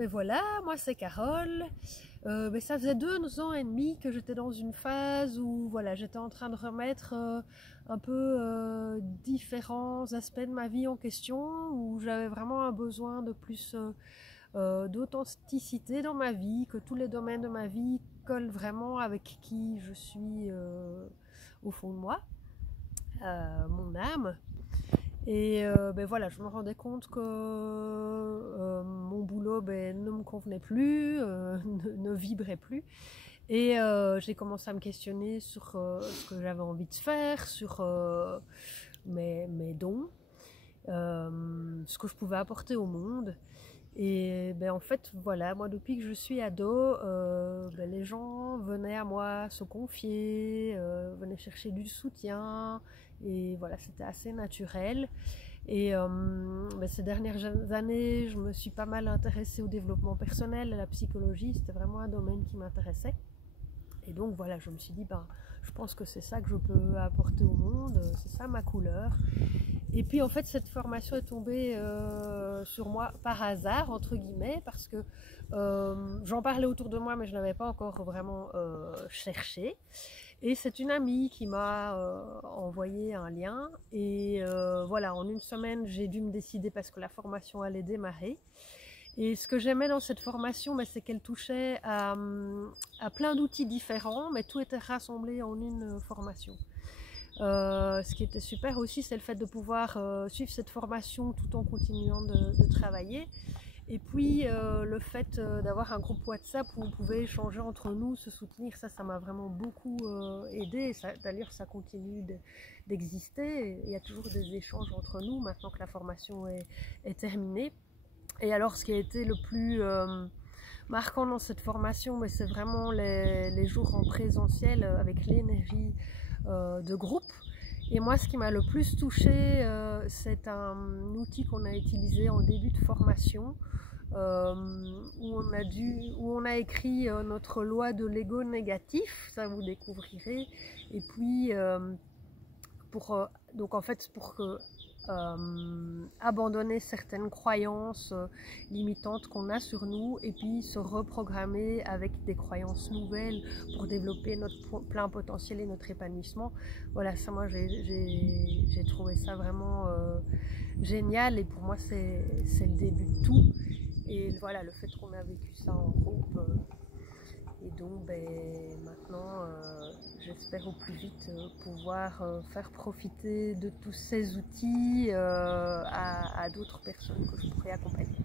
Mais voilà, moi c'est Carole. Mais ça faisait 2 ans et demi que j'étais dans une phase où voilà, j'étais en train de remettre un peu différents aspects de ma vie en question, où j'avais vraiment un besoin de plus d'authenticité dans ma vie, que tous les domaines de ma vie collent vraiment avec qui je suis au fond de moi, mon âme. Et ben voilà, je me rendais compte que mon boulot ne me convenait plus, ne vibrait plus. Et j'ai commencé à me questionner sur ce que j'avais envie de faire, sur mes dons, ce que je pouvais apporter au monde. Et ben en fait, voilà, moi depuis que je suis ado, les gens venaient à moi se confier, venaient chercher du soutien, et voilà, c'était assez naturel. Et ces dernières années, je me suis pas mal intéressée au développement personnel, à la psychologie, c'était vraiment un domaine qui m'intéressait. Et donc voilà, je me suis dit, je pense que c'est ça que je peux apporter au monde, c'est ça ma couleur. Et puis en fait, cette formation est tombée sur moi par hasard, entre guillemets, parce que j'en parlais autour de moi, mais je n'avais pas encore vraiment cherché. Et c'est une amie qui m'a envoyé un lien. Et voilà, en une semaine, j'ai dû me décider parce que la formation allait démarrer. Et ce que j'aimais dans cette formation, c'est qu'elle touchait à plein d'outils différents, mais tout était rassemblé en une formation. Ce qui était super aussi, c'est le fait de pouvoir suivre cette formation tout en continuant de travailler. Et puis le fait d'avoir un groupe WhatsApp où on pouvait échanger entre nous, se soutenir, ça m'a vraiment beaucoup aidé. D'ailleurs, ça continue d'exister. Il y a toujours des échanges entre nous maintenant que la formation est terminée. Et alors, ce qui a été le plus marquant dans cette formation, c'est vraiment les jours en présentiel avec l'énergie de groupe. Et moi, ce qui m'a le plus touchée, c'est un outil qu'on a utilisé en début de formation, où on a écrit notre loi de l'ego négatif, ça vous découvrirez. Et puis, donc en fait, pour que abandonner certaines croyances limitantes qu'on a sur nous et puis se reprogrammer avec des croyances nouvelles pour développer notre plein potentiel et notre épanouissement. Voilà, ça moi j'ai trouvé ça vraiment génial, et pour moi c'est le début de tout. Et voilà, le fait qu'on a vécu ça en groupe, et donc maintenant j'espère au plus vite pouvoir faire profiter de tous ces outils à d'autres personnes que je pourrais accompagner.